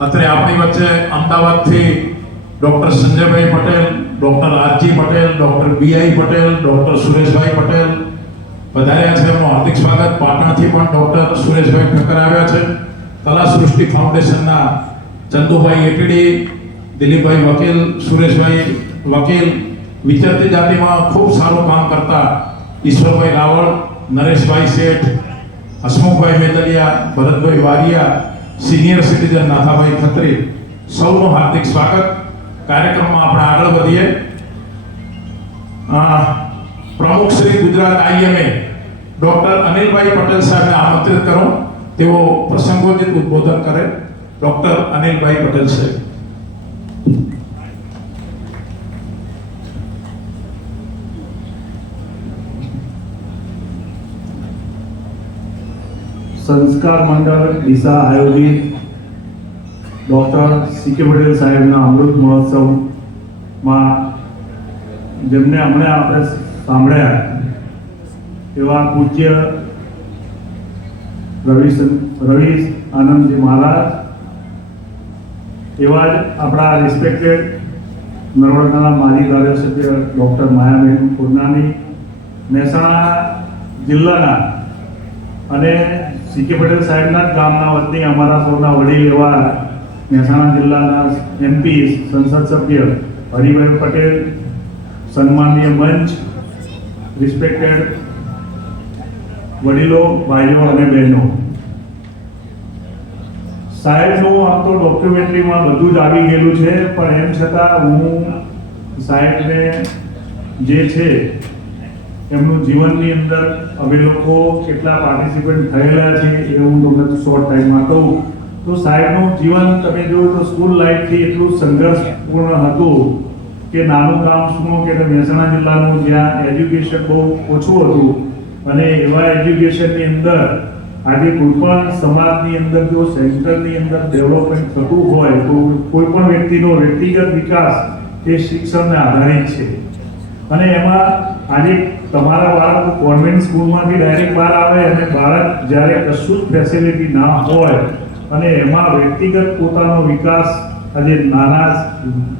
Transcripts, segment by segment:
અત્રે આપણી વચ્ચે અમદાવાદથી doctor Sanjaybhai Patel, doctor RG Patel, doctor BI Patel, doctor Sureshbhai Patel પધાર્યા છે. એમનું હાર્દિક સ્વાગત. પાટણથી પણ ડોક્ટર સુરેશભાઈ ઠક્કર આવ્યા છે. કલા સૃષ્ટિ ફાઉન્ડેશનના ચંદુભાઈ એટીડી, દિલીપભાઈ વકીલ, સુરેશભાઈ વકીલ, વિચરતી જાતિમાં ખૂબ સારું કામ કરતા ઈશ્વરભાઈ રાવળ, નરેશભાઈ શેઠ, હસમુખભાઈ મેદલિયા, ભરતભાઈ વારિયા, સિનિયર સિટીઝન નાથાભાઈ ખત્રી, સૌનું હાર્દિક સ્વાગત. કાર્યક્રમમાં આપણે આગળ વધીએ. પ્રમુખ શ્રી ગુજરાત આઈએમએ ડોક્ટર અનિલભાઈ પટેલ સાહેબને આમંત્રિત કરો. તેઓ પ્રસંગોચિત ઉદ્બોધન કરે. ડોક્ટર અનિલભાઈ પટેલ સાહેબ. સંસ્કાર મંડળ દિશા આયોજિત ડોક્ટર સી.કે. પટેલ સાહેબના અમૃત મહોત્સવમાં જેમને હમણાં આપણે સાંભળ્યા એવા પૂજ્ય રવિ આનંદજી મહારાજ, એવા જ આપણા રિસ્પેક્ટેડ નર્મદાના માજી ધારાસભ્ય ડોક્ટર માયાબેન પૂર્ણાની, મહેસાણા જિલ્લાના અને સી.કે. પટેલ સાહેબના જ ગામના વતની અમારા સૌના વડીલ એવા મહેસાણા જિલ્લાના એમપી સંસદ સભ્ય હરિભાઈ પટેલ, સન્માનીય મંચ, રિસ્પેક્ટેડ વડીલો, ભાઈઓ અને બહેનો, સાહેબનું આમ તો ડોક્યુમેન્ટરીમાં બધું જ આવી ગયેલું છે, પણ એમ છતાં હું સાહેબને જે છે એમનું જીવનની અંદર અમે લોકો કેટલા પાર્ટિસિપેટ થયેલા છે એ હું તમને શોર્ટ ટાઈમમાં કહું તો સાહેબનું જીવન તમે જોયું તો સ્કૂલ લાઈફથી એટલું સંઘર્ષપૂર્ણ હતું કે નાનું ગામ શું કે મહેસાણા જિલ્લાનું જ્યાં એજ્યુકેશન બહુ ઓછું હતું, અને એવા એજ્યુકેશનની અંદર આજે કોઈ પણ સમાજની અંદર જો સેન્ટરની અંદર ડેવલપમેન્ટ થતું હોય તો કોઈ પણ વ્યક્તિનો વ્યક્તિગત વિકાસ એ શિક્ષણને આધારિત છે. અને એમાં આજે તમારા બાળક કોન્વેન્ટ સ્કૂલમાંથી ડાયરેક્ટ બહાર આવે અને બાળક જ્યારે કશું જ ફેસિલિટી ના હોય અને એમાં વ્યક્તિગત પોતાનો વિકાસ આજે નાના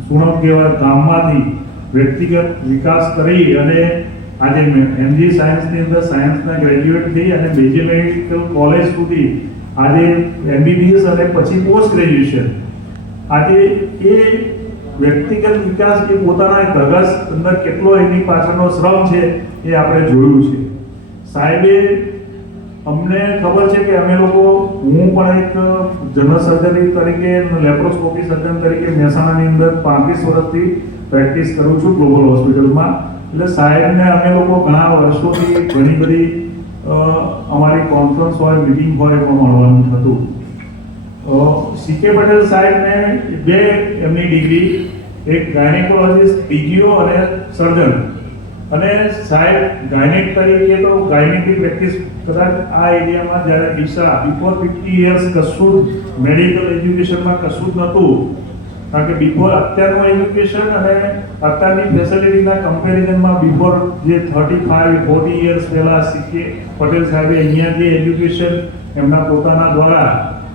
સુણપ જેવા ગામમાંથી વ્યક્તિગત વિકાસ કરી અને આજે એમજી સાયન્સની અંદર સાયન્સના ગ્રેજ્યુએટ થઈ અને બેઝિક મેડિકલ કોલેજ સુધી આજે એમબીબીએસ અને પછી પોસ્ટ ગ્રેજ્યુએશન, આજે એ વ્યક્તિગત વિકાસ એ પોતાના ધગસ અંદર કેટલો એની પાછળનો શ્રમ છે એ આપણે જોયું છે. સાહેબે અમને ખબર છે કે અમે લોકો, હું પણ એક જનરલ સર્જરી તરીકે, લેપ્રોસ્કોપી સર્જન તરીકે મહેસાણાની અંદર 35 વર્ષથી પ્રેક્ટિસ કરું છું ગ્લોબલ હોસ્પિટલમાં. એટલે સાહેબને અમે લોકો ઘણા વર્ષોથી ઘણી બધી અમારી કોન્ફરન્સ હોય, મિટિંગ હોય એમાં મળવાનું થતું. સી.કે. પટેલ સાહેબને બે એમની ડિગ્રી, એક ગાયનેકોલોજીસ્ટ પીજીઓ અને સર્જન, અને સાહેબ ગાયનેક તરીકે તો ગાયનેકની પ્રેક્ટિસ કદાચ આ એરિયામાં જ્યારે દિશા બિફોર 50 યર્સ કશું મેડિકલ એજ્યુકેશનમાં કશું જ નહોતું, કારણ કે બિફોર અત્યારનું એજ્યુકેશન અને અત્યારની ફેસિલિટીના કમ્પેરિઝનમાં બિફોર જે 35-40 યર્સ પહેલા સી.કે. પટેલ સાહેબે અહીંયા જે એજ્યુકેશન એમના પોતાના દ્વારા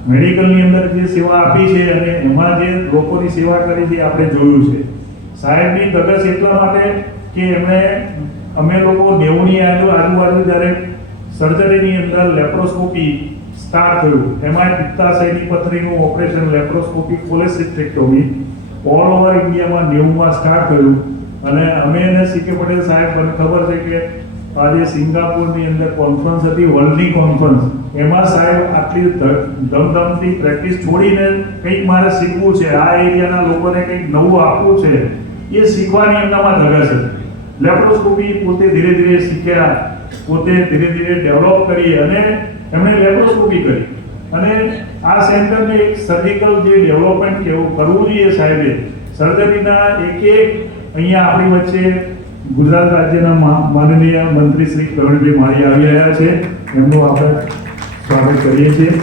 મેડિકલની અંદર જે સેવા આપી છે અને એમાં જે લોકોની સેવા કરી છે આપણે જોયું છે. સાહેબની ધગસ એટલા માટે કે એમણે અમે લોકો 90ની આજુબાજુ જ્યારે સર્જરીની અંદર લેપ્રોસ્કોપી સ્ટાર્ટ થયું, એમાં પિત્તાશયની પથરીનું ઓપરેશન લેપ્રોસ્કોપી કોલેસિસ્ટેક્ટોમી ઓલ ઓવર ઇન્ડિયામાં 90માં સ્ટાર્ટ થયું. અને અમે એને સી.કે. પટેલ સાહેબ મને ખબર છે કે આજે સિંગાપુરની અંદર કોન્ફરન્સ હતી, વર્લ્ડની કોન્ફરન્સ, એમાં સાહેબ આટલી ધમધમથી પ્રેક્ટિસ છોડીને કંઈક મારે શીખવું છે, આ એરિયાના લોકોને કંઈક નવું આપવું છે, એ શીખવાની એમનામાં ધગસ હતી. લેપ્રોસ્કોપી પોતે ધીરે ધીરે શીખ્યા, પોતે ધીરે ધીરે ડેવલપ કરી અને એમણે લેપ્રોસ્કોપી કરી. અને આ સેન્ટરને એક સર્જિકલ જે ડેવલપમેન્ટ કેવું કરવું જોઈએ સાહેબે, સર્જરીના એક અહીંયા આપણી વચ્ચે ગુજરાત રાજ્યના માનનીય મંત્રી શ્રી પ્રવીણભાઈ માળી આવી રહ્યા છે, એમનું આપણે સ્વાગત કરીએ છીએ.